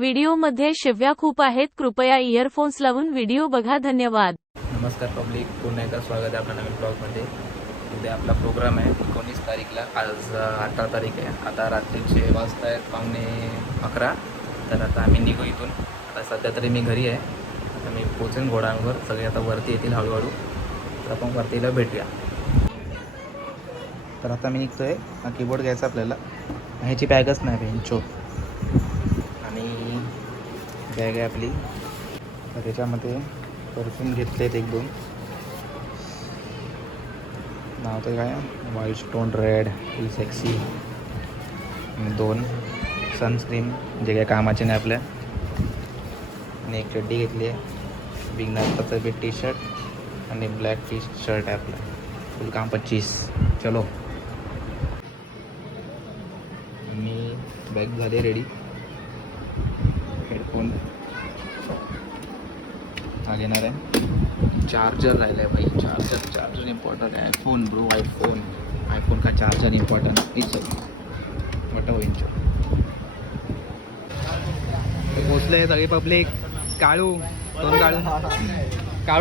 व्हिडिओमध्ये शिव्या खूप आहेत, कृपया इयरफोन्स लावून व्हिडिओ बघा. धन्यवाद. नमस्कार पब्लिक, पुन्हा एकदा स्वागत आहे आपल्या नवीन ब्लॉगमध्ये. उद्या आपला प्रोग्राम आहे 19 तारीखला. आज 18 तारीख आहे. आता रात्रीचे वाजता आहेत 11:15. तर आता आम्ही निघू इथून. आता सध्या तरी मी घरी आहे. आता मी पोचेन घोडांवर. सगळे आता वरती येतील हळूहळू. तर आपण वरतीला भेटूया. तर आता मी निघतो आहे. हा कीबोर्ड घ्यायचा आपल्याला. ह्याची बॅगच नाही बेंचो. आणि बॅग आहे आपली. तर त्याच्यामध्ये परफ्यूम घेतलेत 1-2. नाव ते काय, वाईल्ड स्टोन रेड, फुल सेक्सी. 2 सनस्क्रीन जे काय कामाचे नाही आपल्या. आणि एक चड्डी घेतली आहे, बिगनर बी टी शर्ट आणि ब्लॅक टी शर्ट आहे आपलं. फुल काम 25. चलो, मी बॅग झाली रेडी. हेडफोन हा घेणार आहे. चार्जर राहिला आहे भाई. चार्जर इम्पॉर्टंट आहे. आयफोन ब्रो, आयफोन का चार्जर इम्पॉर्टंट. इट्स मोठं होईल. पोचले सगळी पब्लिक. काळू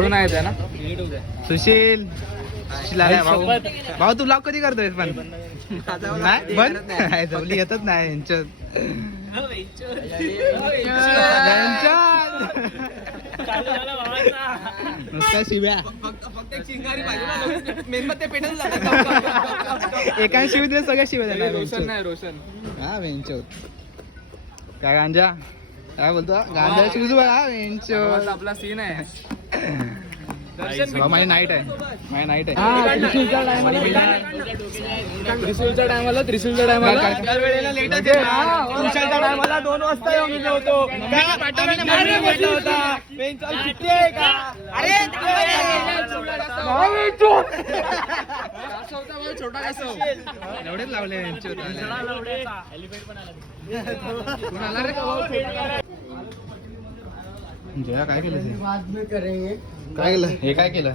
नाही येत आहे ना. सुशील आलाय भाऊ. भाऊ तू ब्लॉग कधी करतोय? पण नाही बंद जवली येतच नाही यांच्यात. नुसत्या शिव्या. एका शिवी दिले सगळ्या शिव्या देणार. रोशन हा वेंचो. काय गांजा काय बोलतो? गांजा शिवजू बघा वेंचो. आपला सीन आहे. माझी नाईट आहे. त्रिशूलच्या टायमाला 2 वाजता येऊन गेलो होतो. एवढेच लावले. जया काय केलं? काय केलं? हे काय केलं?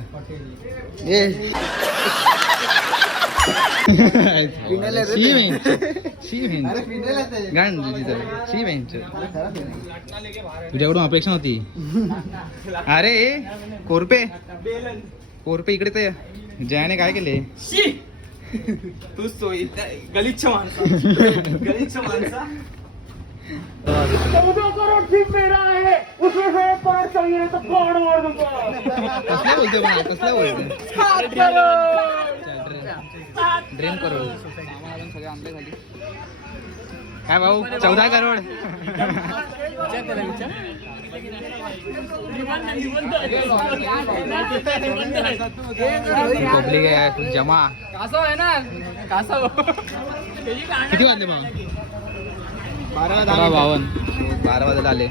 तुझ्याकडून अपेक्षा नव्हती. अरे कोरपे इकडे. तर जयाने काय केले? तूच तो गलिच्छ माणसा. 14 करोड़ सिर्फ मेरा है, उसमें से 1 करोड़ चाहिए तो कौन मार दूंगा. कसला बोलतो? ड्रीम करोड. काय भाऊ? 14 करोड. पब्लिक आहे जमा. कासव आहे ना, कासव. किती वाजले भाऊ? 12:52. 12 वाजता आले.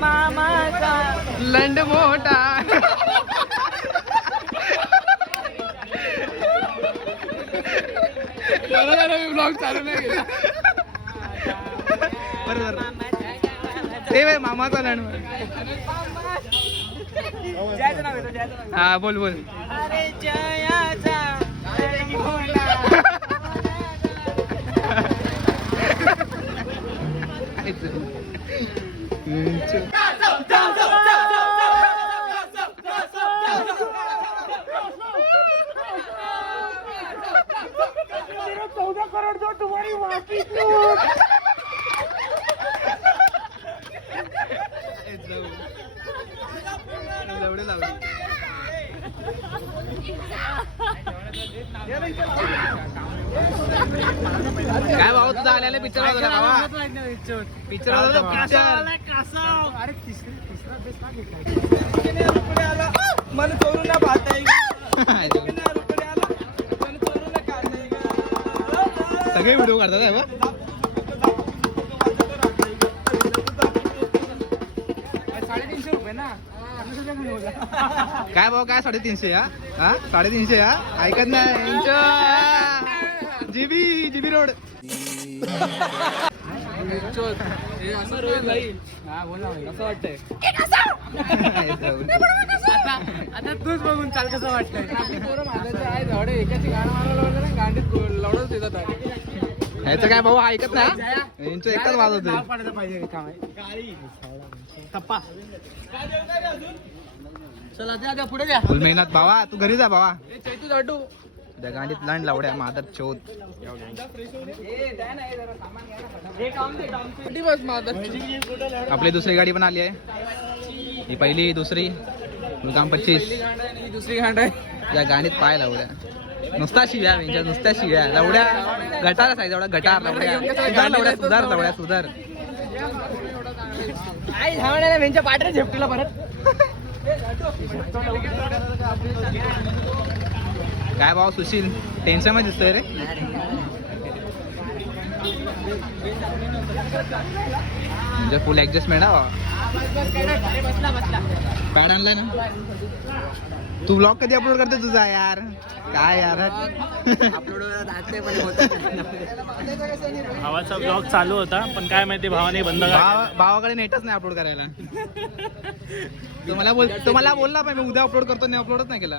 मामाचा लंड मोठा. ब्लॉग चालू नाही केला. बरोबर ते मामाचा लंड. हा बोल. अरे जयाचा मेरा 14 करोड़ जो तुम्हारी माँ की एवढे लावले. काय भाऊ तुझा आलेला पिक्चर होता बाबा? पिक्चर अरे तिसरा बेस ना घेतला. मन चोरून ना पाहता सगळे व्हिडिओ काढतात आहे बा. 350 रुपये ना. काय भाऊ? काय 350? हा 350. हा ऐकत नाही. GB road. हा बोल ना, कसं वाटतंय? आता तूच बघून चाल कसं वाटतंय. आपली पोरं मागायचं आहे. एकाची गाणं मारायला लागलं ना, गांडीत लढत देतात. याचं काय भाऊ ऐकत ना यांचं एकच वाजवत नाव पडायला पाहिजे टप्पा चला द्या पुढे द्या फुल मेहनत भावा तू घरी जा भावा चैतू जाटू त्या गाडीत लंड लावड्या मादर चोत आपली दुसरी गाडी पण आली आहे ही पहिली दुसरी मुलगाम 25 दुसरी घाट आहे या गाडीत पाय लावड्या नुसता शिव्या यांच्या नुसत्या शिव्या लावड्या गटार आहे एवढा गटार लावड्या सुधार लावड्या सुधार आई धावण्याला त्यांच्या पाठरे झेपटीला परत काय भाऊ सुशील टेन्शन मध्ये दिसतोय रे म्हणजे फुल ऍडजस्टमेंट हा पॅड आणलाय ना तू ब्लॉग कधी अपलोड करते तुझा यार काय यार भावाचा ब्लॉग चालू होता पण काय माहिती भावाने बंद केला. भावाकडे नेटच नाही अपलोड करायला तुम्हाला बोलला पाहिजे मी उद्या अपलोड करतो नाही अपलोडच नाही केला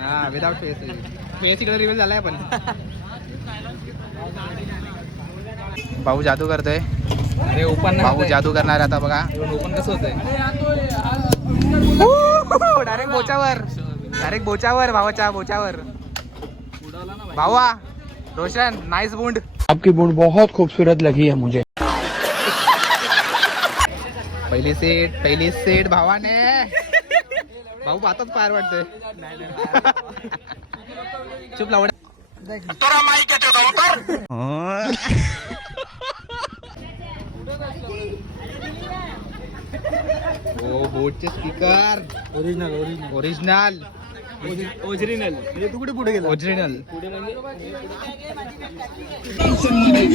हा विदाउट फेस इकडे रिव्हील झालाय पण भाऊ जादू करतोय अरे ओपन भाऊ जादू करणार आता बघा ओपन कसं होतंय डायरेक्ट बोचावर भावाच्या बोचावर भावा रोशन नाइस बूंड आपकी बूंद बहुत खूबसूरत लगी है मुझे पहिली सीट भावाने भाऊ आताच पार वाटतोय चुप लावड ओ बोटचे स्पीकर ओरिजिनल तू कुठे पुढे गेला ओरिजिनल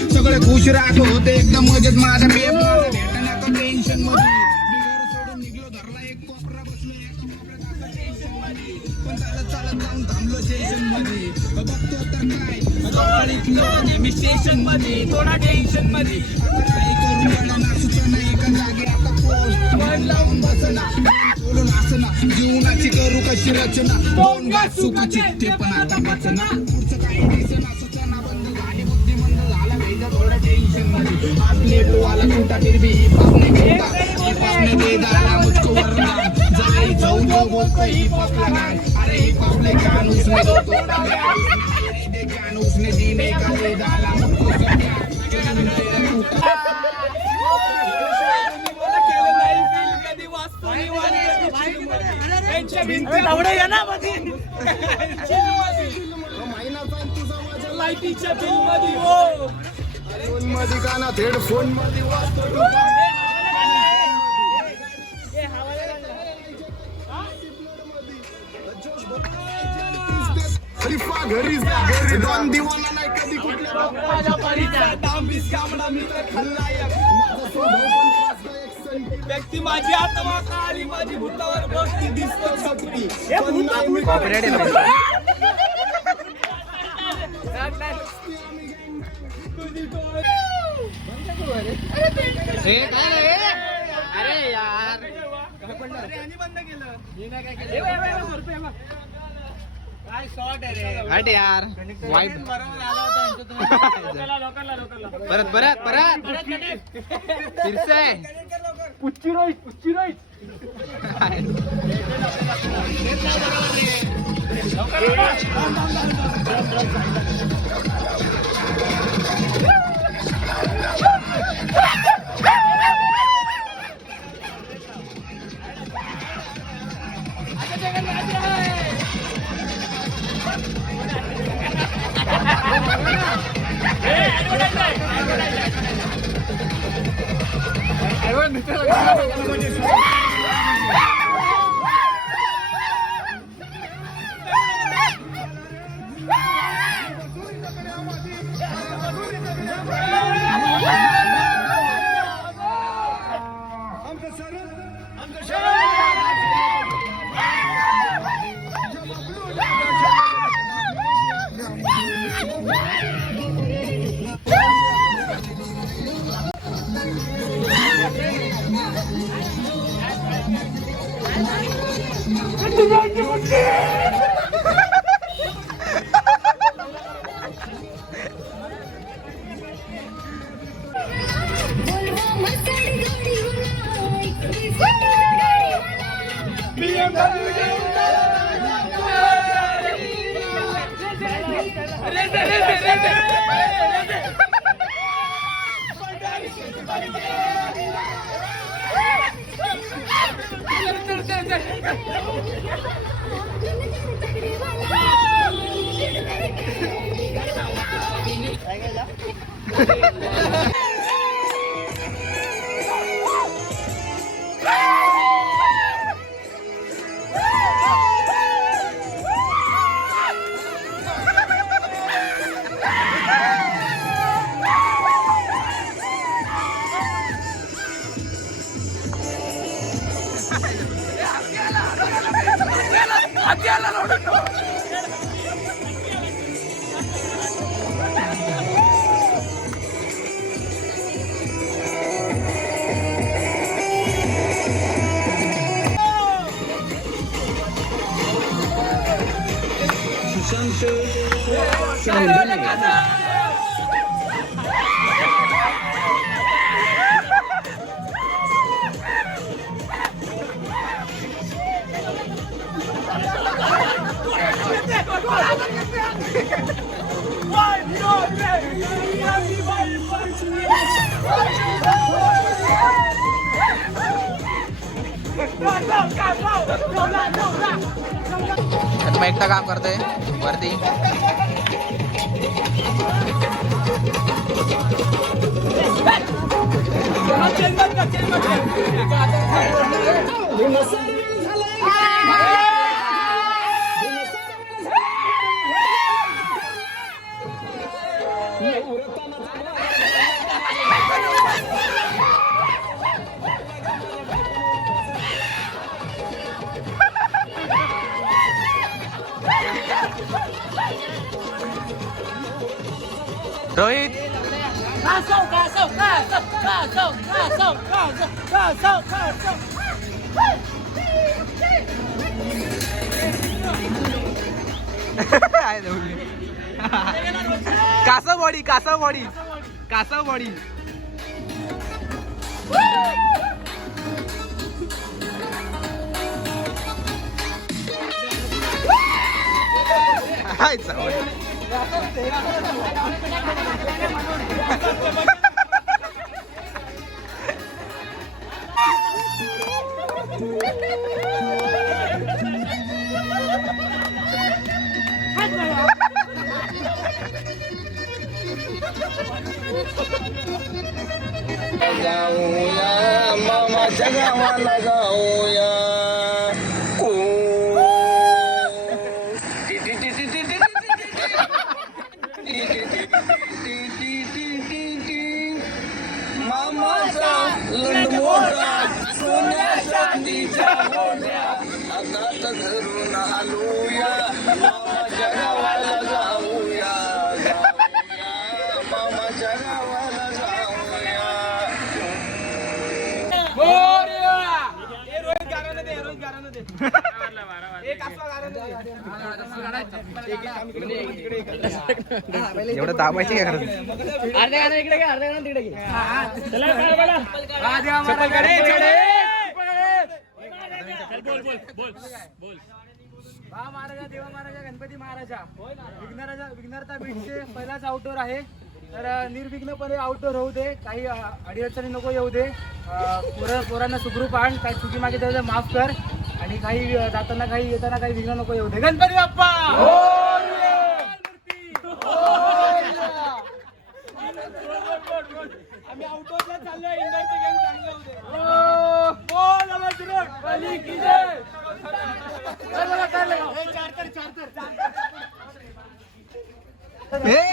सगळे खुश राहत होते एकदम मजेत माझ्या भेटण्याचं टेन्शन मध्ये सोडून निघलो धरला एक कोपरा बसलो टेन्शन मध्ये पण चालत चालत जाऊन थांबलो स्टेशन मध्ये बघतो तर काय नेहमी स्टेशन मध्ये थोडा टेन्शन मध्ये काही करून ना सुचना एका जागी आता मन लावून बसना बोलून असना जीवनाची करू कशी रचना दोन गात सुखाची ते पण आता बचना पुढचं काही दिसना सुचना बंद झाली बुद्धिमंद झाला भेजा थोडा टेन्शन मध्ये आपले टोवाला छोटा फिर भी हिप हॉप ने घेता हिप हॉप ने दे डाला मुझको वरदान जाई जाऊ जो बोलतो हिप हॉप लगा अरे हिप हॉप ले ज्ञान उसने दो थोड़ा दे ज्ञान उसने जीने का दे डाला मुझको लाईटीच्या बिल मध्ये हो फोन मध्ये गाणं थेड फोन मध्ये वाजतो घरी दोन दिवाना नाही कधी कुठल्या व्यक्ती माझी आत्मा काळी माझी भूतावर बसती दिसतो छत्री अरे यार बंद केलं हट यार वाईट परत परत परत फिरसे पुच्ची राईस मग एकटा काम करतोय वरती. रोहित कासव बॉडी कासव बॉडी कासव बॉडी. जाऊया मामाच्या गावाला जाऊया. मामाचा लंडमोटा सोन्या चांदीच्या मोठ्या हातात धरून आलूया मामाच्या गावाला जाऊया. जाऊया मामाच्या गावाला जाऊया. एवढं दाबायचे काय करत. देवा महाराजा गणपती महाराजा विघ्नराजा बीडचे पहिलाच आउटडोर आहे. तर निर्विघ्नपणे आउटडोर होऊ दे. काही अडीअडचणी नको येऊ दे. पोरांना सुखरूप आण. काही चुकी मागे त्याचं माफ कर. आणि काही जाताना काही येताना काही विघ्न नको येऊ दे. गणपती बाप्पा आम्ही आउटडोरला चाललोय. इंडोरचे गेम चांगले होते.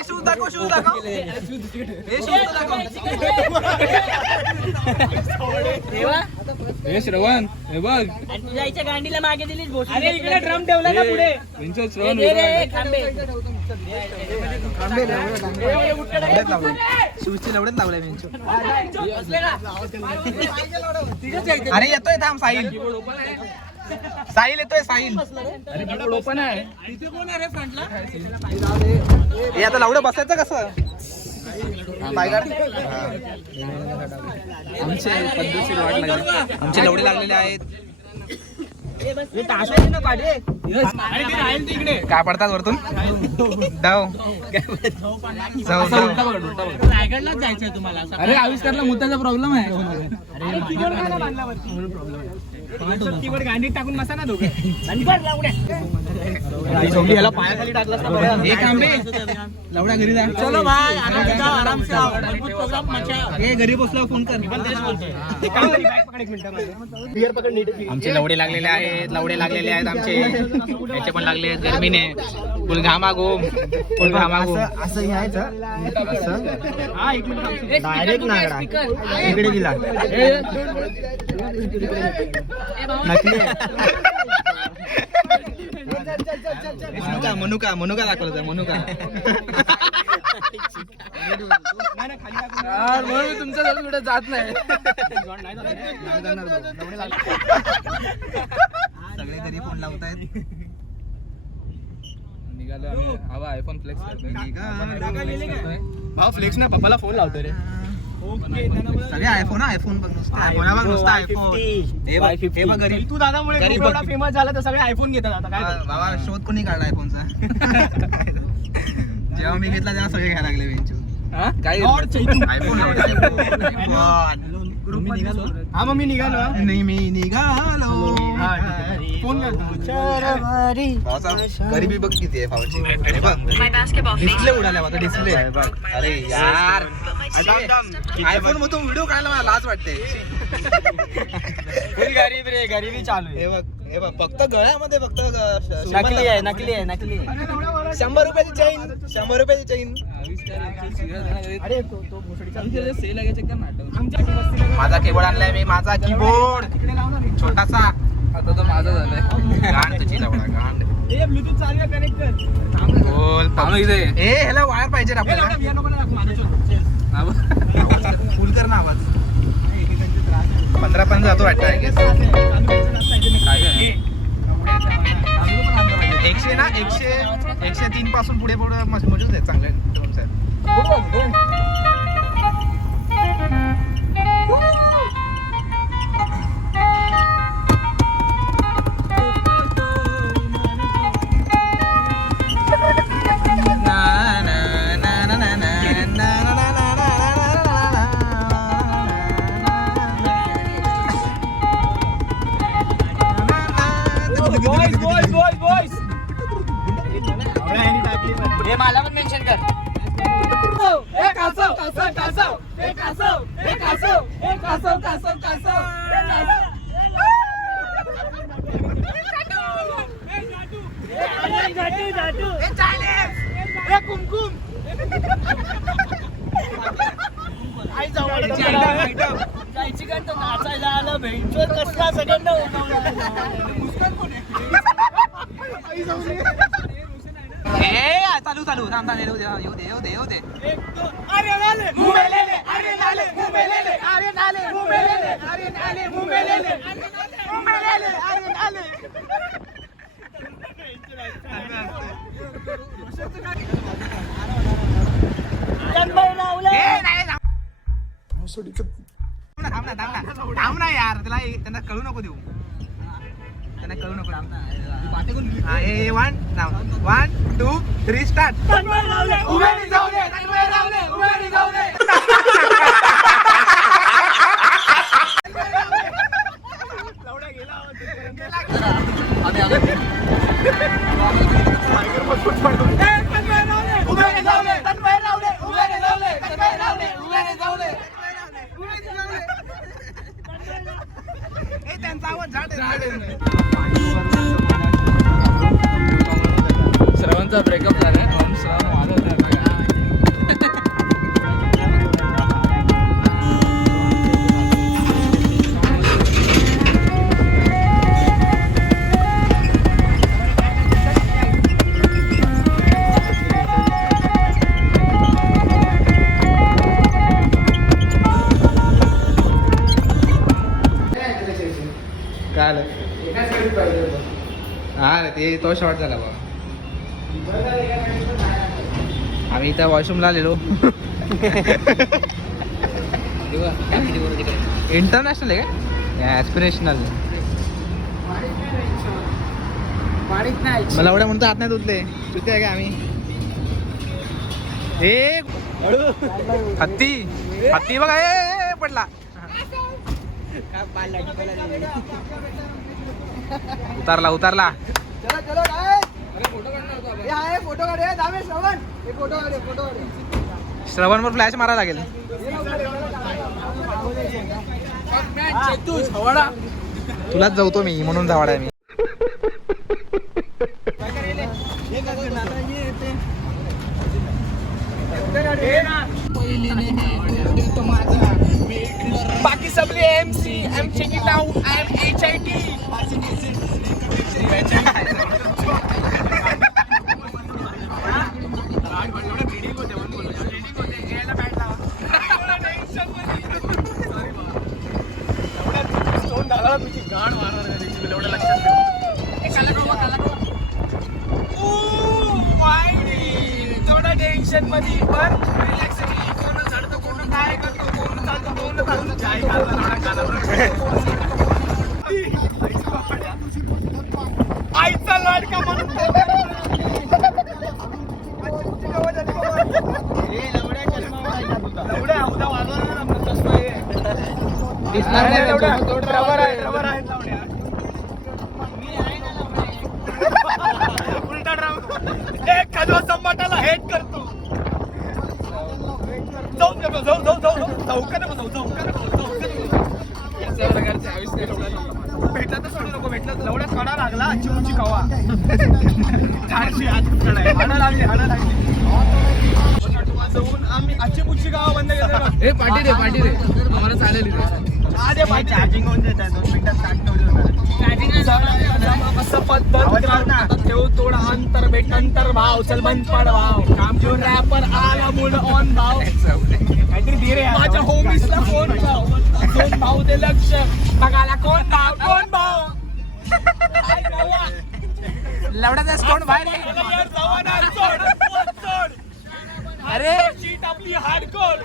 शूज दाखव शूज दाखव श्रवण हे बघ जायच्या गांडीला मागे दिलीच भोस. अरे इकडे ड्रम ठेवला ना पुढे. थांबे शूजची लवडच लावलाय अरे येतोय थांब. साहिल येतोय साहिल. ओपन आहे. तिथे कोण आहे फ्रंटला. हे आता लावडं बसायचं कसं. आमचे पद्धतशीर वाट लागली. आमचे लवडे लागलेले आहेत. काय पडतात वरतून डाव रायगडलाच जायचंय तुम्हाला अरे आविष्कारला मुद्द्याचा प्रॉब्लेम आहे गांडीत टाकून बसा ना दोघे याला पायाखाली टाकला लवडा घरी जा चलो भाई आराम से घरी बसलो फोन कर आमचे लवडे लागलेले आहेत आमचे याचे पण लागले आहेत गरमीने फुल घामाघूम असं घ्यायचं डायरेक्ट नागडा इकडे दिला नकली मनुका दाखवलं मनुका म्हणून तुमच्या जवळ कुठे जात नाही सगळे घरी फोन लावतायत निघालो हवा आयफोन फ्लेक्स भाऊ फ्लेक्स ना पप्पाला फोन लावतो रे सगळे आयफोन बघ नुसता आयफोन गरीब तू दादामुळे फेमस झाला तर सगळे आयफोन घेतात आता काय बाबा शोध कोणी काढला आयफोनचा जेव्हा मी घेतला तेव्हा सगळे घ्यायला लागले मी निघालो फोन गरीबी बघ किती आहे भावाची डिस्प्ले उडाल्या आता डिस्प्ले अरे यार आयफोन मधून व्हिडिओ काढायला मला लाज वाटते गरीब रे गरीबी चालू आहे हे बघ फक्त गळ्यामध्ये फक्त नकली आहे 100 रुपयाची चैन माझा कीबोर्ड आणलाय मी माझा कीबोर्ड छोटासा आता तो माझा झालाय गांड तुझी लवडा गांड ब्लूटूथ चालू कनेक्ट कर बोल इथे ह्याला वायर पाहिजे आपल्याला फुल कर ना आवाज 15 जातो वाटतं 103 पासून पुढे मजबूत आहे चांगले टोन्स आहेत मला पण मेन्शन कर जायची का तर नाचायला आलं भेंचोर कसला सेकंड चालू येऊ दे थांब ना यार त्यांना कळू नको देऊ वन टू थ्री स्टार्ट श्रवणचा ब्रेकअप झालाय हा ते तो शॉर्ट झाला बा आम्ही इथं वॉशरूमला आलेलो इंटरनॅशनल आहे का ॲस्पिरेशनल वाढीत नाही मला एवढ्या म्हणतो हात नाही धुतले धुते आहे का आम्ही हे हत्ती हत्ती बघा ए पडला उतारला उतारला चलो चलो फोटो काढूया दामे श्रवण हे फोटो काढे श्रवणवर फ्लॅश मारा लागेल तुलाच जाऊतो मी म्हणून जावाडा मी बाकी सबले MC I'm checking out I'm HIT थोडा टेन्शन मध्ये पण रिलॅक्सली कोण चढतो कोण काय करतो कोण चालतो कोण चालतो चाय आईचा लाडका म्हणून उलटा ड्रामा एक खाजवा संपाटाला हेट करतो भेटला तर सोडू नको भेटला लवड्यात कडा लागला चिमची कवा झाडशी हाडा लागली जाऊन आम्ही आजची पुढची गावा बंद केली पाठी रे आम्हाला चालेल चार्जिंग होऊन देत 2 मिनिटात असं पद्धत ठेव थोडा अंतर भेटंतर भाव चल बंद पड भाव काम जो रॅपर आला मूड ऑन भाव काहीतरी धीर आहे माझ्या होमीसला फोन लाव दोन भाऊ दे लक्ष बघायला कोण भाव लवड्याचा स्टोन बाहेर अरे शीट आपली हार्डकोर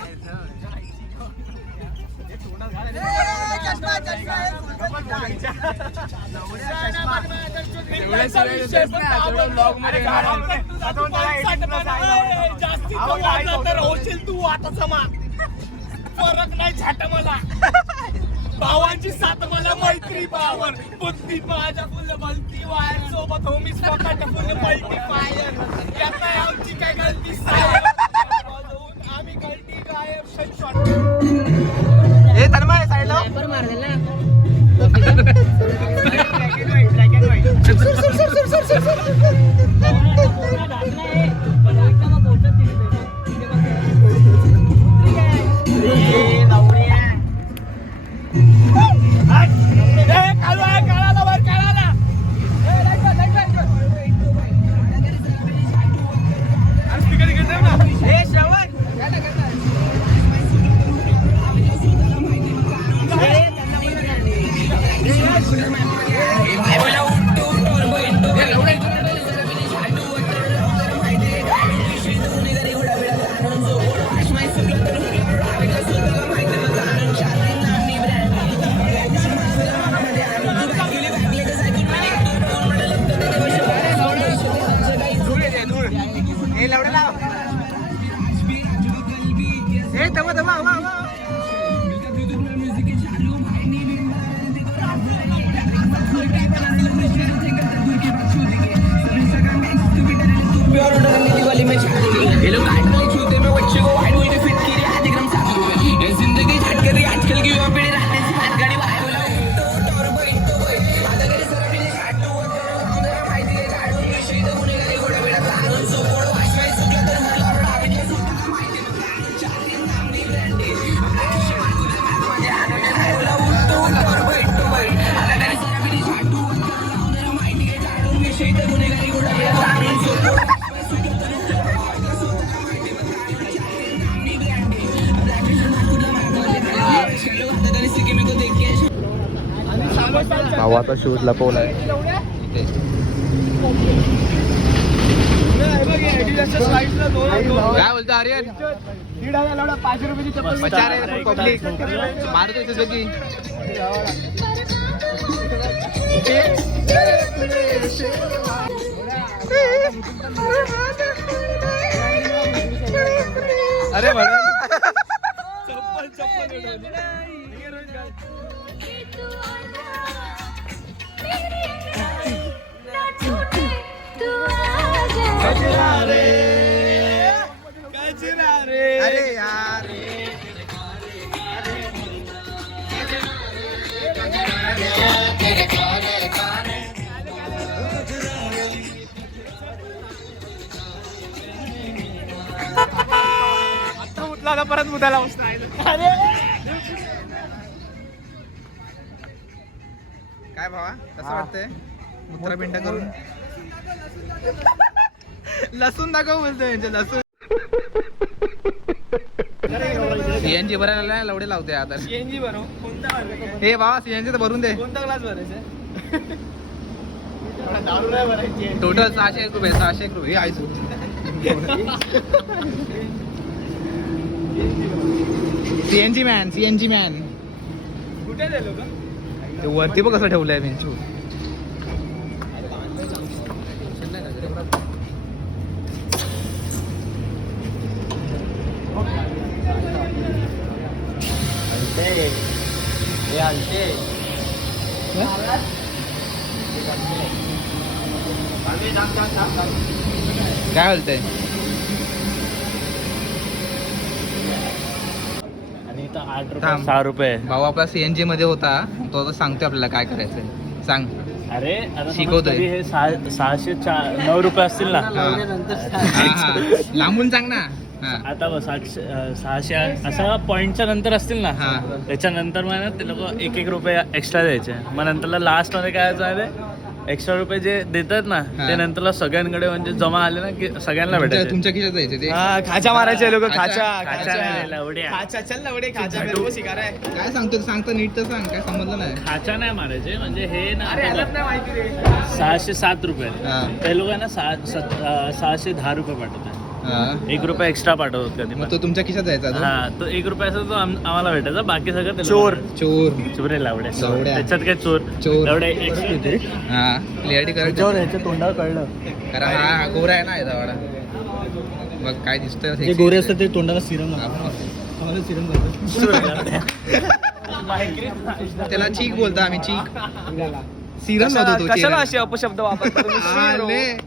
होशील तू आता समा फरक नाही छाट मला भावांची साथ मला मैत्री भावर बुद्धी माझ्या फुल भलती वायर सोबत होमीस फकाट फुल मल्टी फायर यात नाही आमची काय गलती साहेब आम्ही गलती गायब शॉट हे तन्मय साईडला भावाचा शूज लपवलाय काय बोलतो आर्यन 500 रुपयाची चप्पल बचा रे पब्लिक मारतो इथे अरे म्हणा अरे यार आता उठला होता परत मुदाला बसला. काय भावा कसं वाटतंय मूत्रपिंड करून लसूण दाखव बोलतोय लसूण सीएनजी भरायला लवडे लावते आता सीएनजी भरू कोणता भरायचा? हे बाबा सीएनजी तर भरून दे कोणता क्लास भरायचा? दारू नाही भरायची. टोटल 601 रुपये 601 रुपये हे आयसो सीएनजी मॅन कुठे दिलो का? ते वरती बघ कसं ठेवलंय बेंचू काय बोलतंय थांब. 6 रुपये. भाऊ आपला सीएनजी मध्ये होता तो आता सांगतोय आपल्याला काय करायचंय सांग अरे आता शिकवतोय. तरी हे 609 रुपये असतील ना. हा. लांबून सांग ना हा. आता बघ 600 असा पॉईंटच्या नंतर असतील ना हा. त्याच्यानंतर मग ना ते लोक 1-1 रुपये एक्स्ट्रा द्यायचे. मग नंतरला लास्ट मध्ये काय झालं एक्स्ट्रा रुपये जे देतात ना हा. ते नंतरला सगळ्यांकडे म्हणजे जमा आले ना की सगळ्यांना भेटायचे. तुमच्या खिशात जायचे ते खाचा मारायचे लोक खाचा. खाचा नाही, लवड्या. खाचा चल ना वडे खाचा मेरे को सिखा रहा है. काय सांगतो सांगतो नीट तर सांग काय समजलं नाही खाचा नाही मारायचे म्हणजे हे ना अरे ह्यालाच नाही माहिती रे. 607 रुपये हा. ते लोक आहे ना 610 रुपये पाठवतात. हा. 1 रुपये एक्स्ट्रा पाठवतात कधी मग पण. तो तुमच्या खिशात जायचा तो? हा तो 1 रुपयाचा तो आम्हाला भेटायचा बाकी सगळं ते चोर. चोर चोरे लावड्या लावड्या. त्याच्यात काय चोर चोर. लावड्या एक्स्ट्रा हा क्लिअरिटी त्याच्यावर करायचं ह्याच्या तोंडावर कळलं कारण हा गोरा आहे ना याचा वाडा मग काय दिसतोय जे गोरे असतात ते तोंडाला सिरम त्याला चीक बोलतो आम्ही चीक सिरम लावतो तो कशाला चेहऱ्याला. असे अपशब्द वापरता तुम्ही? आले.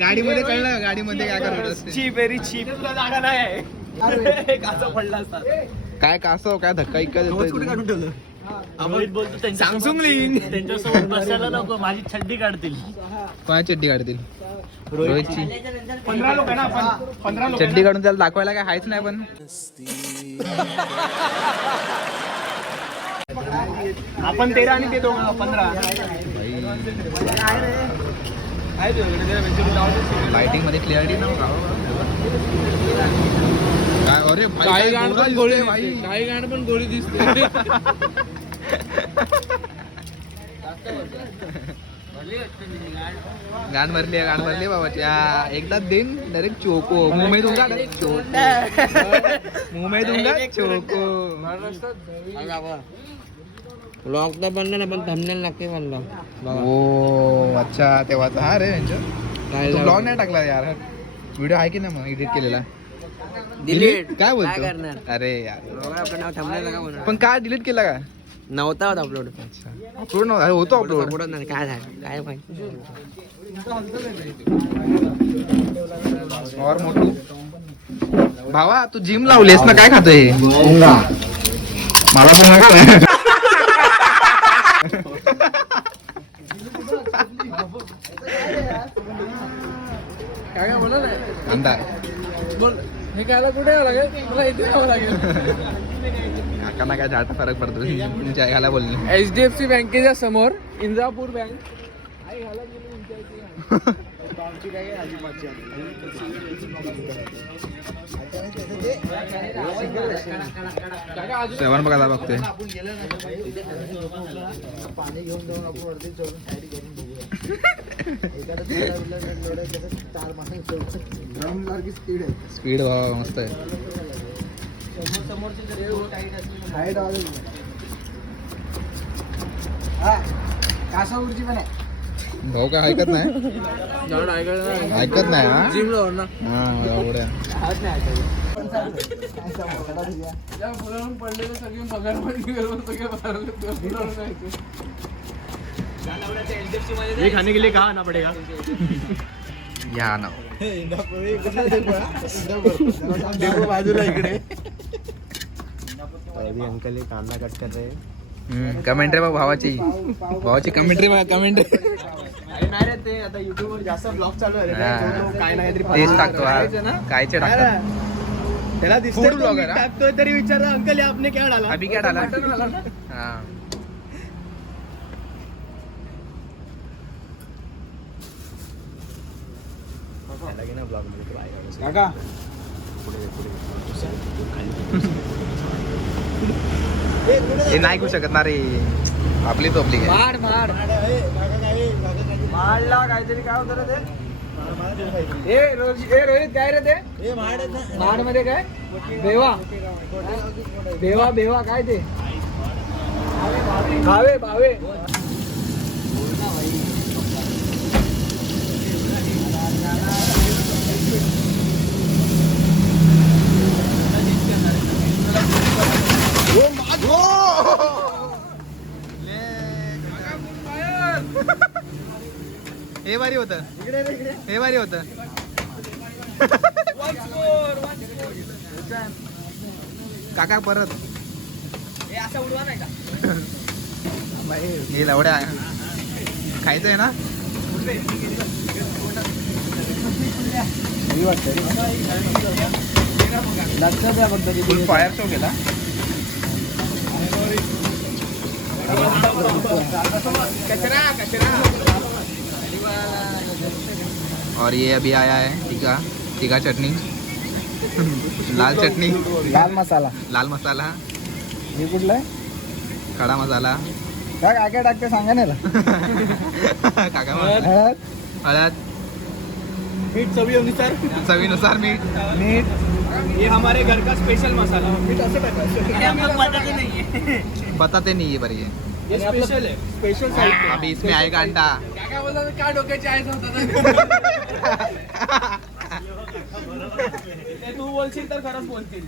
गाडीमध्ये कळलं गाडीमध्ये काय करत असते चीप व्हेरी चीप. जागा नाही आहे. काचा पडला असता. काय कासव काय धक्का इक्का देतोय तू? रोहित बोलतो Samsung link. त्यांच्यासोबत बसायला नको माझी छड्डी काढतील. कोणाची चड्डी काढतील रोहितची 15 लोक आहे ना आपण. 15 लोक चड्डी काढून त्याला दाखवायला काय हायच नाही पण आपण 13 आणि ते दोघं 15. लाइटिंग मध्ये क्लिअरिटी ना काय अरे काही गाण पण गोळी काही गाण पण गोळी दिसते गाण भरली बाबाची एकदा दिन डायरेक्ट चोको मुंबई दूंगा मुंबई दूंगा चोको ब्लॉग तर बनलं ना पण थंबनेल नक्की बनलं ओ अच्छा तेव्हाचा हा रे यांच्या तू ब्लॉग नाही टाकला यार व्हिडिओ आहे की नाही मग एडिट केलेला डिलीट काय बोलतो अरे यार आपलं नाव थंबनेल नका बनवू. पण काय डिलीट केला का नव्हता होता अपलोड अच्छा अपलोड नव्हता होतो अपलोड अपलोड नाही काय झालं काय माहिती और मोठू भावा तू जिम लावलीस ना काय खातोय मला पण नका काय बोला अंदा हे कायला कुठे यावं लागेल? मला इथे यावं लागेल. काकांना काय जास्त फरक पडतो तुमच्या घ्यायला बोलले HDFC बँकेच्या समोर इंद्रापूर बँक. सेवन बघायला बघतोय स्पीड मस्त आहे कासा उर्जी पण आहे. भाऊ काय ऐकत नाही ऐकत नाही हा जिम लावून ना हा एवढ्या ये खाने के लिए कहाँ आना पड़ेगा? या ना बाजूला इकडे अंकल कांदा कट कर रहे कमेंट्री बघ भावाची कमेंट्री बघा कमेंट्री नाही रे ते आता युट्यूब वर जास्त ब्लॉग चालू आहे काय नाही तेच टाकतो हा. कायचे टाकतो त्याला Food blogger, हा? टाकतोय तरी विचार अंकल ये आपने क्या डाला अभी क्या डाला हा काका हे नाही करू शकत ना रे आपली तोपली काय माड माडला काहीतरी काय होतं रे ते रोहित काय रे ते माड मध्ये काय बेवा काय ते भावे हे भारी होत हे भारी होत काका परत हे लवड्या खायचं आहे ना लक्षात द्या फक्त फुल फायर शो केला और ये अभी आया है टीका चटनी लाल चटनी लाल मसाला हे कुठला आहे खडा मसाला काय टाकते सांगा ना काका हळद मीठ चवीनुसार मीठ ये हमारे घर का स्पेशल मसाला मीठ असं बताते नहीं ये पर ये स्पेशल है स्पेशल अभी इसमें आएगा अंडा काय डोक्याची आयच तू बोलशील तर खरंच बोलतील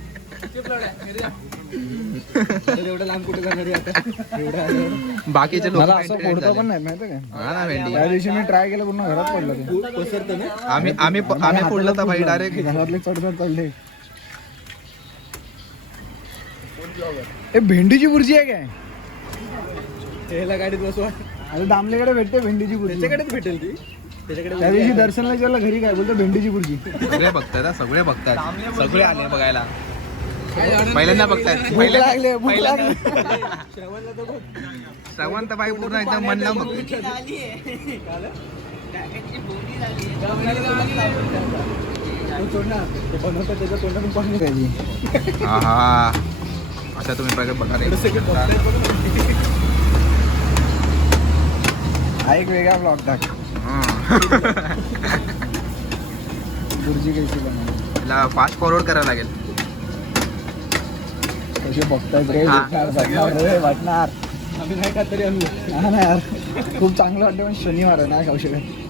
एवढं लांब कुठे जाणार आहे आता बाकीचे लोक मला असं फोडतो पण नाही माहिती काय हा ना भेंडी त्या दिवशी मी ट्राय केलं पूर्ण घरात पडलं ते आम्ही फोडलं तर भाई डायरेक्ट घरातले चढतात चालले ए भेंडीची बुर्जी आहे काय त्याला गाडीत बसवा आता दामलेकडे भेटते भेंडीची बुर्जी त्याच्याकडेच भेटेल ती त्याच्याकडे त्या दिवशी दर्शनला विचारलं घरी काय बोलतो भेंडीची बुर्जी सगळे बघतात सगळे आले बघायला पहिल्यांदा बघतायत भूक लागली भूक लागली श्रवण तर बाई पूर्ण एकदम मन लावून बघतोय. बनवतो त्याच्या तोंडातून पाणी पाहिजे हा अशा तुम्ही बघा हा एक वेगळा ब्लॉग टाक बुर्जी कशी बनवली त्याला फास्ट फॉरवर्ड करायला लागेल कसे बघतायत रे वाटणार आम्ही नाही का तरी आणू हा ना यार खूप चांगलं वाटतं पण शनिवार आहे ना खाऊ शकत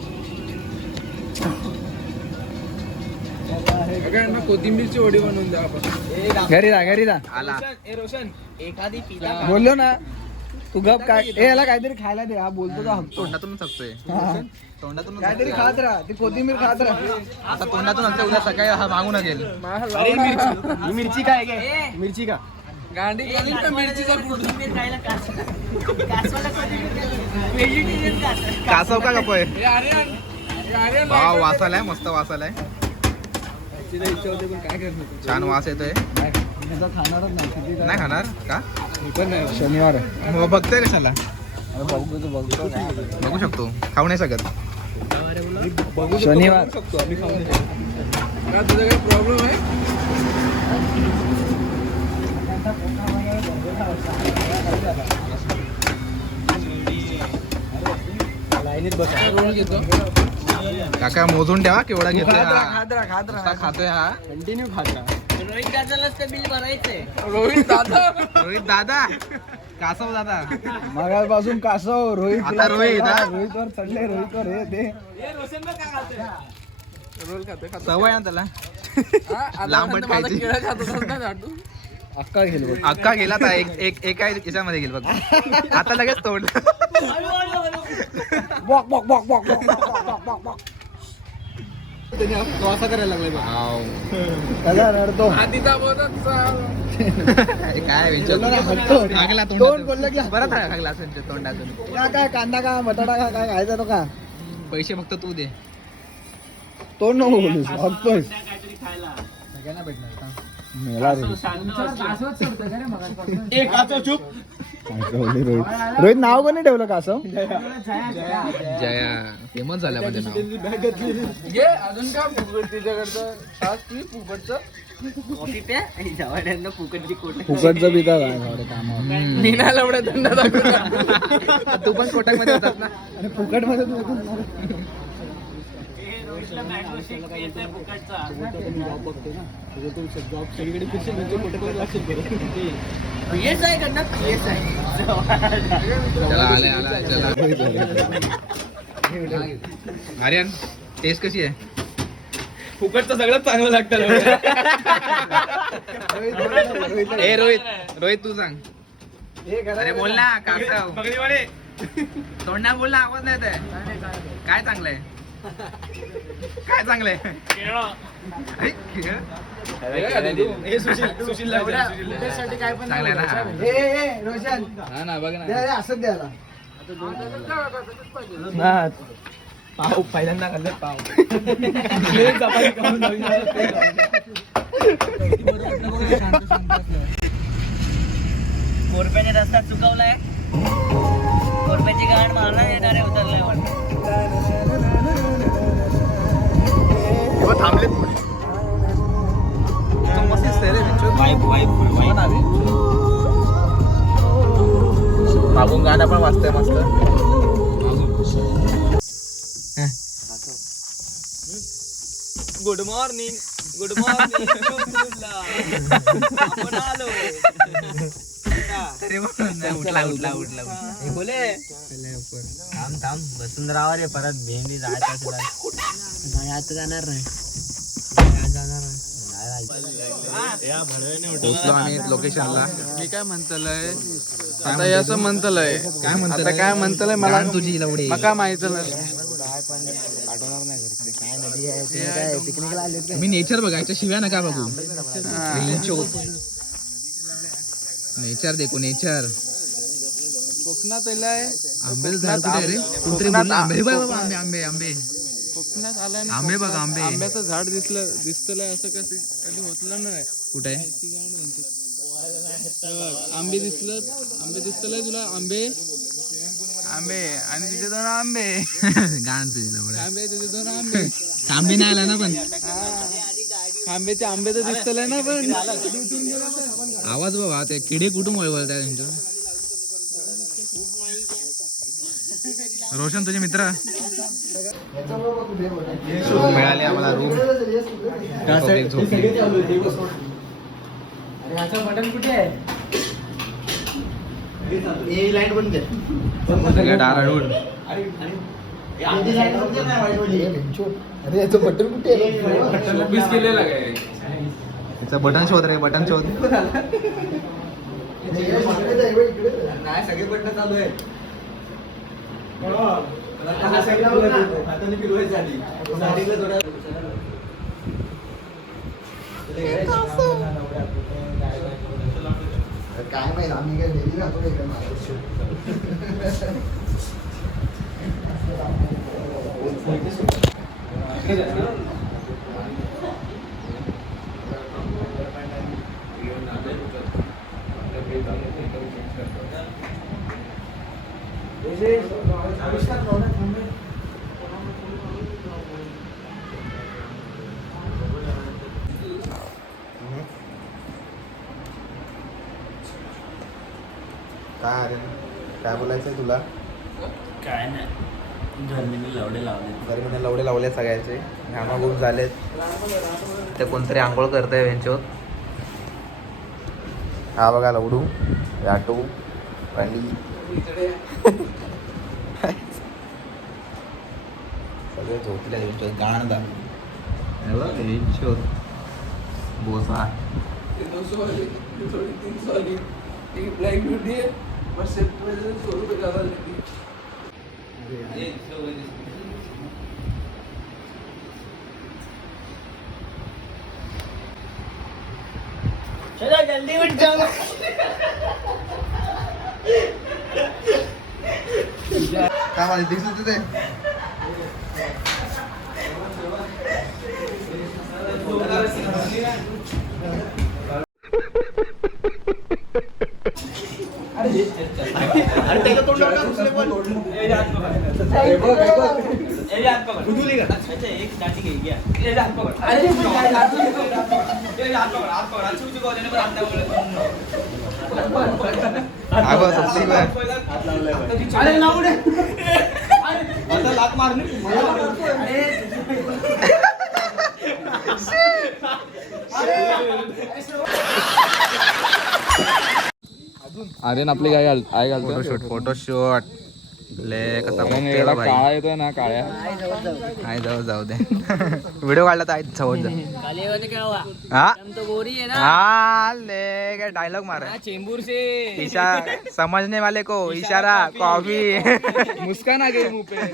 कोथिंबीरची वडी बनवून द्या आपण घरी जा आला रोशन एखादी बोललो ना तू गप काय याला काहीतरी खायला दे हा बोलतो तो हक्तो तोंडातूनच हसतोय हा. तोंडातून काहीतरी खात राहा ती कोथिंबीर खात राहा आता तोंडातून हसतोय उद्या सकाळी हा मागून गेल मिरची काय काय मिरची का गांडी मिरचीचा कासव का गपोय भाव वास आलाय मस्त वास आलाय छान वास येतोय खाणारच नाही नाही खाणार का शनिवार आहे मग बघतोय कशाला बघतो बघू शकतो खाऊ नाही शकत शनिवार तुझा काही प्रॉब्लेम आहे लाईनीत बसा रोल घेतो काका मोजून ठेवा केवढा घेतोय हा खात राहा नुसता खातोय हा कंटिन्यू खात राहा रोहित दादा रोहित दादा कासव दादा मगापासून कासव रोहित आता रोहित, हा? रोहितवर चढले रोहितवर हे ते सवय ना त्याला लांबट खायची अक्का गेलो अक्का गेला आता एका याच्यामध्ये गेल बघ आता लगेच तोड बॉक बॉक बॉक बॉक बॉक बॉक बॉक त्याने असं करायला लागलाय त्याला रडतो काय हागला तोंड बोललं की परत हागला असेल तोंडातून काय कांदा का बटाटा का काय खायचा तो का पैसे फक्त तू दे तोंड नको बोलूस बघतोय सगळ्यांना भेटणार मेला रोहित नाव कोणी ठेवलं का असं जया फेमस झाल्या म्हणजे नाव अजून काय फुकटचं पिता कामावर तू पण कोटक मध्ये होतात ना आणि फुकट मध्ये चला आला चला आर्यन टेस्ट कशी आहे फुकटचं सगळं चांगलं लागतं ए रोहित तू सांग अरे बोल ना कासव तोंडा बोल ना आवाज नाही येत काय चांगलंय काय चांगलंय चांगलंय ना रोशन हा ना बघ ना असंच द्यायला पाव पहिल्यांदा खाल्लं पाव कोरप्याने रस्ता चुकवलाय कोरप्याची गाड मारणार येणारे उतरले थांबले मागून गाणं पण वाजतंय मस्त गुड मॉर्निंग आपण आलो उठला बोले थांब वसुंधरावर आहे परत भेंडी जायचं आता जाणार नाही पोचलो आम्ही लोकेशनला मी काय म्हणतलंय आता हे असं म्हणतलंय काय म्हणतो आता काय म्हणतलंय मला तुझी लवडी मका माहित नाही मी नेचर बघायच्या शिव्या नका बघू नेचर देखो नेचर कोकणात आलाय आंबे झाड कुठे आहे रे कुठे आंबे बघ बाबा आंबे आंबे आंबे कोकणात आलाय आंबे बघ आंबे आंब्याचं झाड दिसतलंय असं कसं कधी होतलं नाही कुठे आंबे दिसतलंय तुला आंबे आणि तिथे दोन आंबे गाण तुझी लवड आंबे तिथे दोन आंबे आंबे नाही आला ना पण आंब्याचे आंबे तर दिसतलंय ना पण आवाज बाबा ते किडे कुठून वळवळतात त्यांच्या रोशन तुझे मित्र रूम मिळाली आम्हाला रूम बटन कुठे आहे लाईट बंद डाराडूड अरे याचं बटन कुठे आहे त्याचं बटन शोध रे बटन शोध नाही सगळे बटन चालू आहे काय माहित आम्ही काय डेली राहतो काय बोलायचंय तुला काय नाही जर्मनी लवडे लावले गर्मीने लवडे लावले सगळ्याचे घामाघूम झालेत ते कोणतरी आंघोळ करतंय वेंचोत हा बघा लवडू याटू सगळे झोपले गाणदा बोसा चलो जल्दी उठ जाओ काय माझे दिसत ते अरे लावू दे आता लात मारली अरे आपली काय आहे घालतो फोटोशूट ले कसा काळा येतोय ना काळ्या आहे जाऊ दे व्हिडिओ काढला तर आहे सवड जा काले वाले क्या हुआ हा हम तो गोरी है ना हाँ ले क्या डायलॉग मारा है चेंबूर से इशारा समझने वाले को इशारा कॉफी मुस्कान आ गई मुंह पे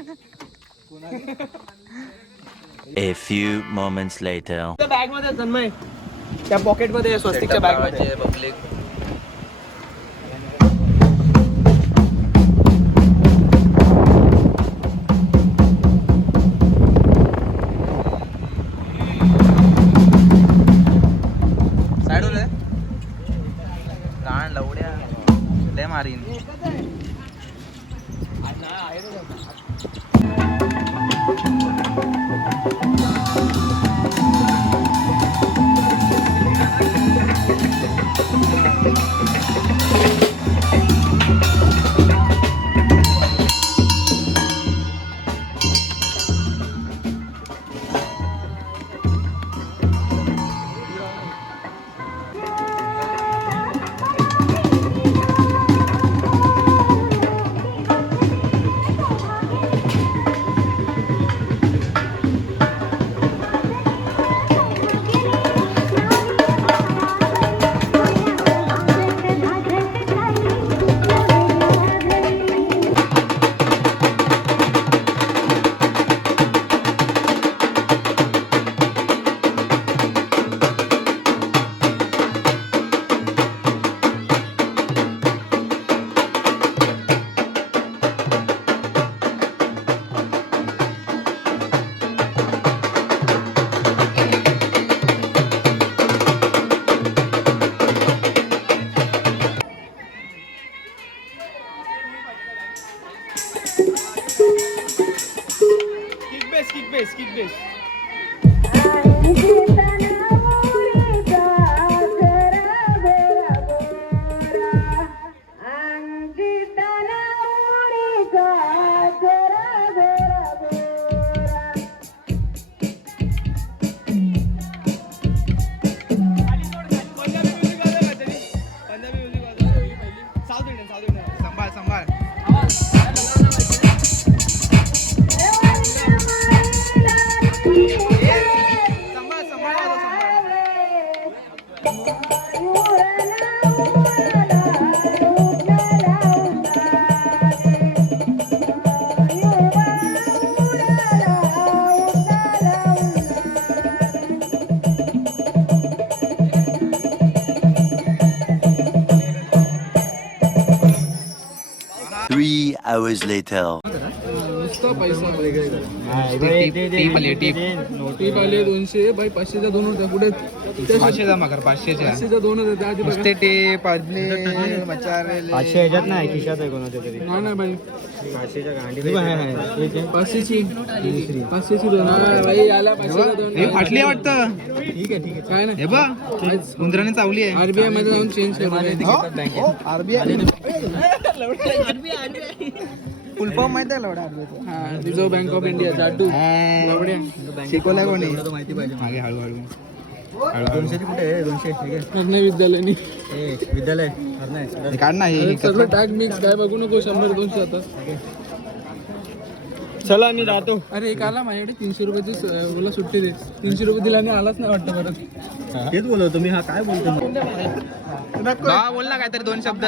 A few moments later. Bag मध्ये तन्मय त्या पॉकेट मध्ये स्वस्तिकच्या बॅग मध्ये पब्लिक साइड हो कान लवड्या ले मारीन Hours later. टीप आले 200 बाई 500च्या 2 होत्या कुठे 500 मागर 500च्या 2 होत्या त्या आधी बघा. नुसते टेप आदले मचारे 500 ह्याच्यात नाही खिशात आहे कोणाच्या तरी नाही बाई 500च्या गांडी 500ची 500ची 2 बाई आला 500च्या 2 हे फाटली वाटतं ठीक आहे काय नाही हे बघ उंदराने चावली आहे आरबीआय मध्ये जाऊन चेंज करा आरबीआय फुल फॉर्म माहिती आहे लवडा हा रिझर्व्ह बँक ऑफ इंडिया जाटू लवड्या शिकवलाय कोणी माहिती पाहिजे मागे हळूहळू 200 कुठे आहे 200 ठीक आहे विद्यालय विद्यालय काढ ना हे सगळं टाक मिक्स काय बघू नको 100-200 आता. चला मी जातो. अरे एक आला माझ्याकडे 300 रुपयाची बोला सुट्टी दे. 300 रुपये दिला आणि आलाच नाही वाटतं परत. तेच बोलतो मी. हा काय बोलतो वा बोल ना काहीतरी 2 शब्द.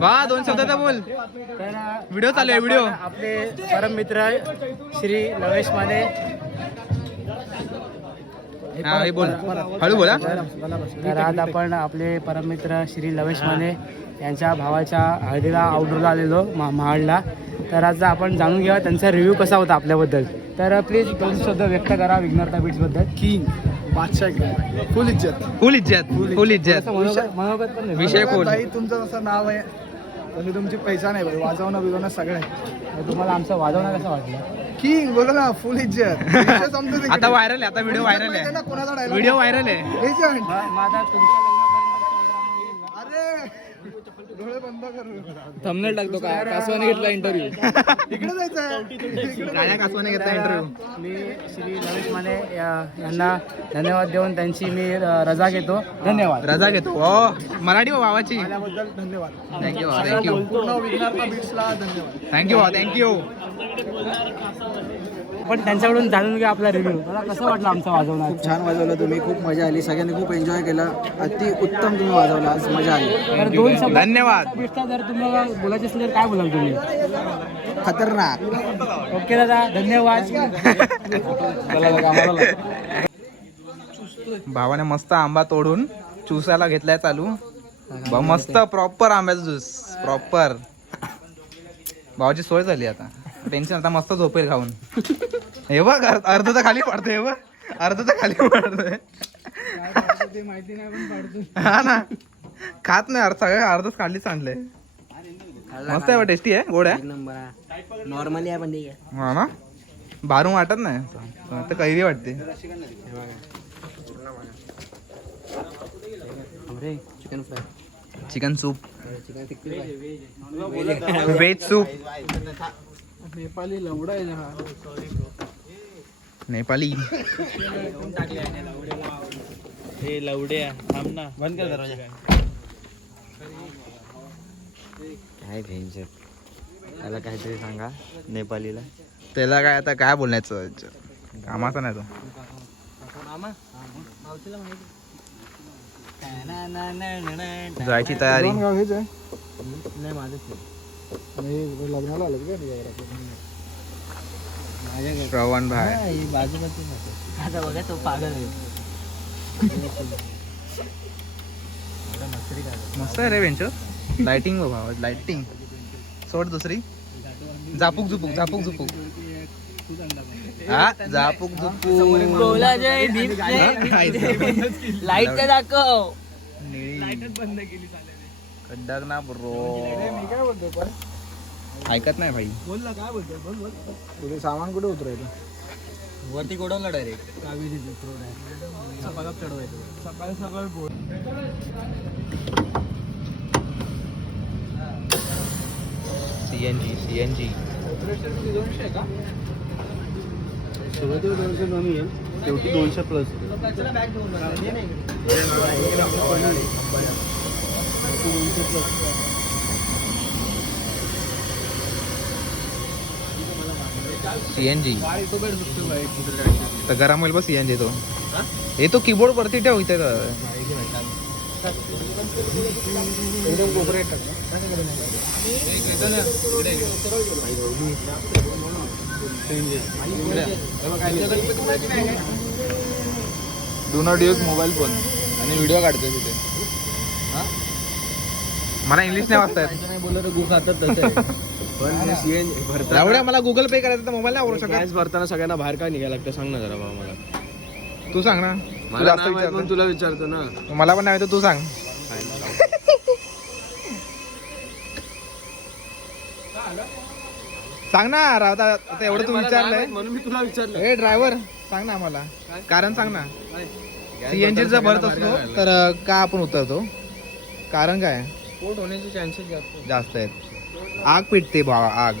वा 2 शब्द तर बोल. व्हिडिओ चालू आहे व्हिडिओ. आपले परम मित्र श्री लवेश माने. हा हे बोल हळू बोला. तर आज आपण आपले परममित्र श्री लवेश माने यांच्या भावाच्या हळदीला आउटडोरला आलेलो महाडला. तर आज आपण जाणून घेऊया त्यांचा रिव्ह्यू कसा होता आपल्याबद्दल. तर प्लीज 2 शब्द व्यक्त करा विघ्नरता बीट्सबद्दल. किंग बादशाह फुल इज्जत. फुल इज्जत फुल इज्जत. मनोगत पण विषय खोल. तुमचं जसं नाव आहे तसं तुमची पैसा नाही भाई. वाजवणं बिजवणं सगळं आहे. तुम्हाला आमचं वाजवणं कसं वाटलं. किंग बोला ना फुल इज्जत. आता व्हायरल आहे. आता व्हिडिओ व्हायरल आहे. कोणाचा व्हिडिओ व्हायरल आहे. लेजंड. माझा तुमच्या लग्नापर्यंत अरे डोळे बंद करू. थंबनेल टाकतो का कासवाने घेतला इंटरव्ह्यू. इकडे जायचं. राजा कासवाने घेतला इंटरव्ह्यू. मी श्री लवेश माने यांना धन्यवाद देऊन त्यांची मी रजा घेतो. धन्यवाद. रजा घेतो. हो मराठी हो भावाची. त्याबद्दल धन्यवाद. थँक्यू थँक्यू पूर्ण विघ्नरता बीट्सला धन्यवाद. Thank you thank you. पण त्यांच्याकडून जाणून घ्या आपला रिव्ह्यू. मला कसं वाटलं आमचं वाजवणार. खूप छान वाजवलं तुम्ही. खूप मजा आली. सगळ्यांनी खूप एन्जॉय केलं. अति उत्तम तुम्ही वाजवलं. आज मजा आली. तर 2 शब्द धन्यवाद. बीट्सला जर तुम्हाला बोलायचं असेल तर काय बोलाल तुम्ही. खतरनाक. ओके दादा धन्यवाद. भावाने मस्त आंबा तोडून चुसायला घेतलाय चालू. मस्त प्रॉपर आंब्याचा ज्यूस प्रॉपर. भावाची सोय झाली आता. टेन्शन आता मस्त झोपेल खाऊन. हे बघ अर्ध तर खाली पडतोय. हे बघ अर्ध तर खाली पडतोय. माहिती नाही पण पाडतो. हा ना खात नाही सगळं अर्धच काढलीच आणलंय. मस्त आहे टेस्टी आहे. गोड आहे. नॉर्मली आहे पण ठीक आहे. हा ना बारून वाटत नाही. तर कैरी वाटते. Chicken fry. Chicken soup veg soup. Nepali लवडा आहे हा. नेपाली. हे लवडे थांब ना. बंद कर दरवाजा. काय भेंजर. त्याला काहीतरी सांगा नेपालीला. त्याला काय आता काय बोलण्याचं कामाचा नाही तो. जायची तयारी. नाही माझं लग्नाला आलं का श्रवण भाई. आता बघा तो पागल आहे. मस्त आहे रे बेंचो. लाइटिंग बघ भावा लाइटिंग. सोड दुसरी. झापूक झुपूक झापूक झुपूक. हा झापूक झुपूक. बोला जय भीम. लाईट तर दाखव. खड्डक ना ब्रो. मी काय बोलतो पण ऐकत नाही भाई. बोल ना काय बोलतो बोल बोल. तुझे सामान कुठे उतरायचं. वरती गोडाऊनला डायरेक्ट. सकाळ चढवायचं. सकाळ सकाळ बोल. सीएनजी. सुरुवातीला 200 कमी आहे. शेवटी 200 प्लस. सीएनजी तर गरम होईल बस. सीएनजी तो येतो कीबोर्ड वरती ठेव इथे. एकदम कोपऱ्यात टाक. Do not use mobile phone आणि व्हिडिओ काढतोय तिथे. मला इंग्लिश नाही वाचता येत. नाही बोललं तर गु खातात तसं. पण सीएनजी भरता एवढ्या मला गुगल पे करायचं तर मोबाईल नाही वापरू शकत. गॅस भरताना सगळ्यांना बाहेर काय निघायला लागतं सांग ना जरा बाबा मला. तू सांग ना. तू मला जास्त नाही माहित, विचारतो. पण तुला विचारतो ना. मला पण नाही तर तू सांग. सांग ना राव. आता एवढं तू विचारलंय. म्हणून मी तुला विचारलं. ए ड्रायव्हर सांग ना आम्हाला कारण सांग ना. सीएनजी जर भरत असलो तर का आपण उतरतो. कारण काय स्फोट होण्याचे चान्सेस जास्त. जास्त आहेत. आग पेटते भावा आग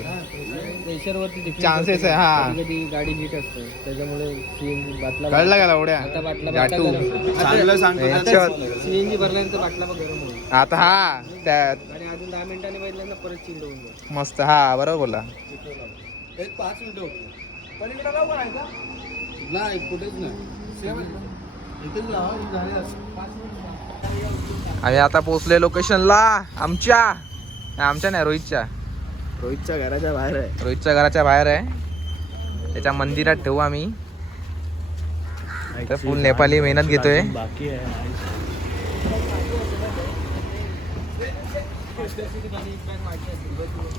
प्रेशरवरती चान्सेस आहे हा कधी गाडी हीट असते त्याच्यामुळे सीएनजी बाटला कळलं का एवढ्या आता बाटला जाटू सीएनजी भरल्यानंतर बाटला पण गरम होईल आता हा त्यात आणि अजून 10 मिनिटांनी बदल्यानंतर परत चिल्ड होऊन जाईल. मस्त हा बरोबर बोला एक 5 मिनिटं पलीकडे लावू का नाही कुठेच नाही इथेच लावा आम्ही आता पोहोचले लोकेशनला आमच्या नाही रोहितच्या घराच्या बाहेर आहे. रोहितच्या घराच्या बाहेर आहे त्याच्या मंदिरात ठेवू आम्ही तर फुल नेपाली मेहनत घेतोय बाकी आहे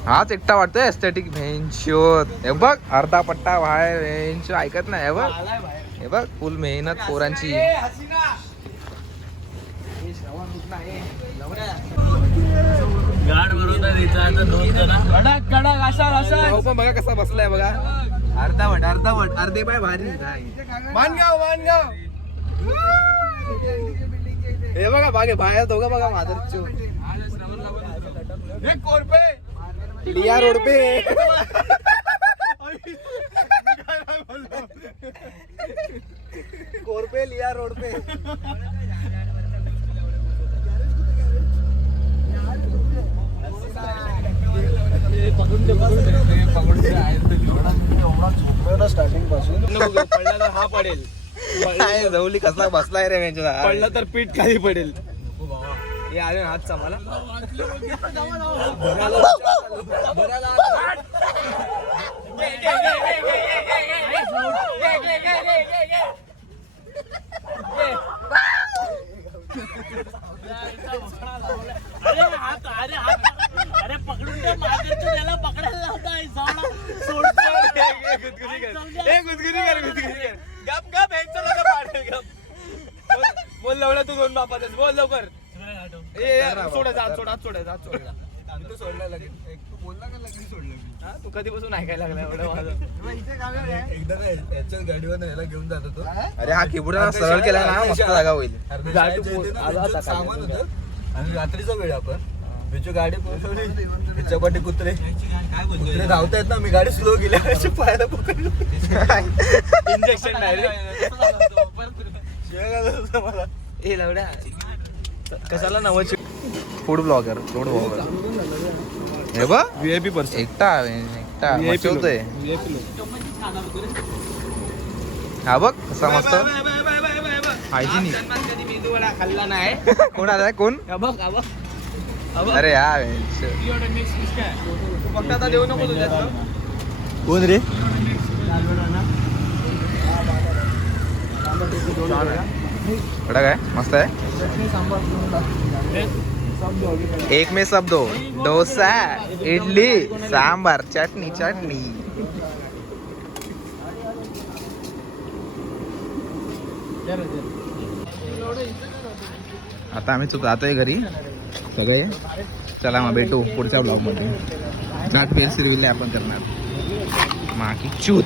हाच एकटा वाटतोय एस्थेटिक भेंशोत हे बघ अर्धा पट्टा बाहेर भेंशो ऐकत नाही हे बघ फुल मेहनत पोरांची गाड बरोबर तिचा आता 2 जण भाऊ पण बघा कसा बसलाय बघा अर्धावट अर्धे पाय भारी मानगाव हे बघा बागे बाहेर दोघं बघा माधरचो लिया रोड पे कोरपे लिया रोड पे स्टार्टिंग पासून पडला तर हा पडेल जवली कसला बसलाय रे यांच्या पडला तर पीठ खाली पडेल हे आले हात चामाला अरे पकडून दे माझ्याचं त्याला पकडायला लावताय बोल लवला तू 2 बापात बोल लवकर सोडला लगेच तू बोलला का लगेच सोडलं तू कधीपासून ऐकायला लागला एवढं माझं एकदा याच्याच गाडीवर याला घेऊन जात होतो अरे हा किबुडा सरळ केला ना मस्त जागा होईल सामान होतं आणि रात्रीचा वेळ आपण त्याची गाडी पोहोचवली त्याच्यापाठी कुत्रे धावतायत ना मी गाडी स्लो गेली अशी पायाला पकडलं इंजेक्शन मला हे लावड्या कशाला नवच फूड ब्लॉगर हे बघ VIP पर्सन एकटा मचवतोय हा बघ कसा मस्त हायजिनिक खाल्ला नाही कोण आलाय कोण अरे यार तू फक्त आता देऊ नको तुझ्यात कोण रे बड़ा काय मस्त आहे एक में सब दो डोसा इडली सांबार चटणी आता आम्ही जातोय घरी सगळे चला मग भेटू पुढच्या ब्लॉग मध्ये घाट पेर सिरविले आपण करणार माकी चूत